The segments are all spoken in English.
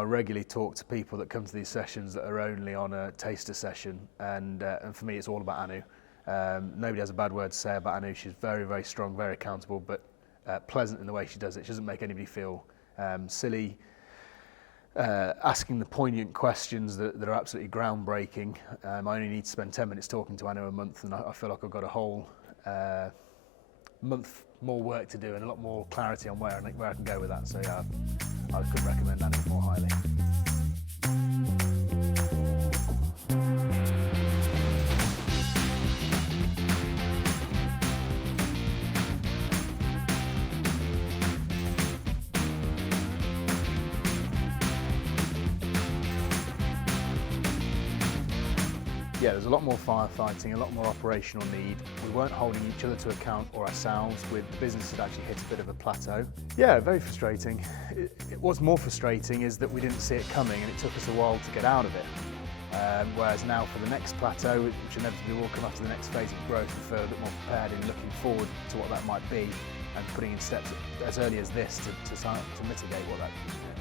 I regularly talk to people that come to these sessions that are only on a taster session, and for me it's all about Anu. Nobody has a bad word to say about Anu. She's very, very strong, very accountable, but pleasant in the way she does it. She doesn't make anybody feel silly, asking the poignant questions that are absolutely groundbreaking. I only need to spend 10 minutes talking to Anu a month, and I feel like I've got a whole month more work to do and a lot more clarity on where I can go with that. So yeah, I could recommend Anu more highly. Yeah, there's a lot more firefighting, a lot more operational need. We weren't holding each other to account or ourselves. The business had actually hit a bit of a plateau. Yeah, very frustrating. What's more frustrating is that we didn't see it coming and it took us a while to get out of it. Whereas now for the next plateau, which inevitably will come after the next phase of growth, we feel a bit more prepared in looking forward to what that might be and putting in steps as early as this to mitigate what that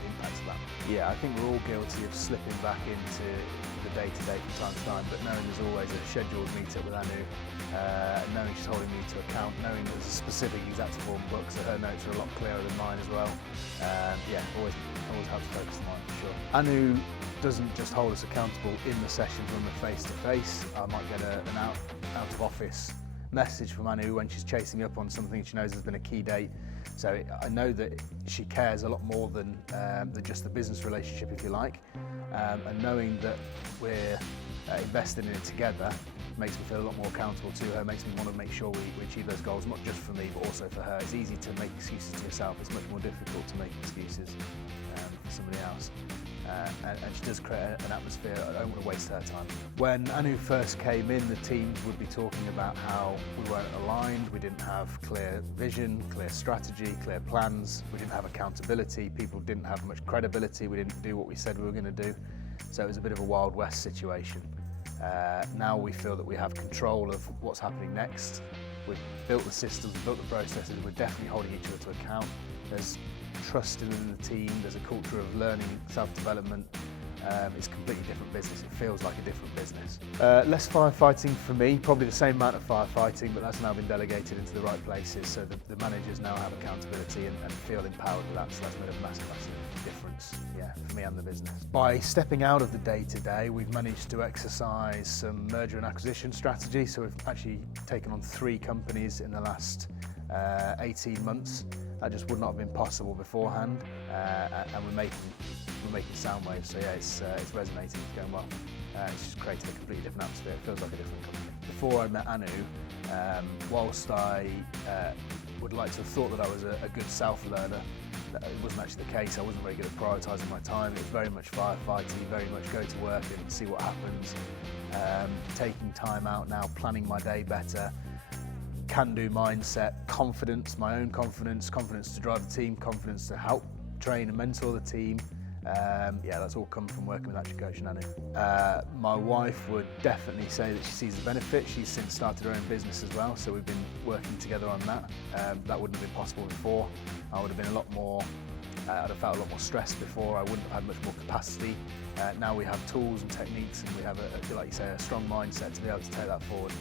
impacts that. Yeah, I think we're all guilty of slipping back into the day-to-day from time to time, but knowing there's always a scheduled meet-up with Anu, knowing she's holding me to account, knowing there's a specific ExactaForm book, so her notes are a lot clearer than mine as well. Yeah, always helps focus the mind for sure. Anu doesn't just hold us accountable in the sessions when we're face-to-face. I might get an out-of-office message from Anu when she's chasing me up on something she knows has been a key date. So I know that she cares a lot more than just the business relationship, if you like. And knowing that we're invested in it together makes me feel a lot more accountable to her, makes me want to make sure we achieve those goals, not just for me, but also for her. It's easy to make excuses to yourself. It's much more difficult to make excuses for somebody else. And she does create an atmosphere. I don't want to waste her time. When Anu first came in, the team would be talking about how we weren't aligned, we didn't have clear vision, clear strategy, clear plans, we didn't have accountability, people didn't have much credibility, we didn't do what we said we were going to do. So it was a bit of a Wild West situation. Now we feel that we have control of what's happening next. We've built the systems, we've built the processes, we're definitely holding each other to account. There's trust in the team, there's a culture of learning, self-development. It's a completely different business, it feels like a different business. Less firefighting for me, probably the same amount of firefighting, but that's now been delegated into the right places, so the managers now have accountability and feel empowered with that, so that's made a massive difference, yeah, for me and the business. By stepping out of the day-to-day, we've managed to exercise some merger and acquisition strategy, so we've actually taken on 3 companies in the last 18 months. That just would not have been possible beforehand, and we're making sound waves. So yeah, it's resonating, it's going well. It's just created a completely different atmosphere. It feels like a different company. Before I met Anu, whilst I would like to have thought that I was a good self-learner, it wasn't actually the case. I wasn't very good at prioritising my time. It was very much firefighting, very much go to work and see what happens. Taking time out now, planning my day better. Can-do mindset, confidence, my own confidence to drive the team, confidence to help train and mentor the team. Yeah, that's all come from working with ActionCoach Anu. My wife would definitely say that she sees the benefit. She's since started her own business as well, so we've been working together on that. That wouldn't have been possible before. I would have been a lot more, I'd have felt a lot more stressed before. I wouldn't have had much more capacity. Now we have tools and techniques, and we have, like you say, a strong mindset to be able to take that forward.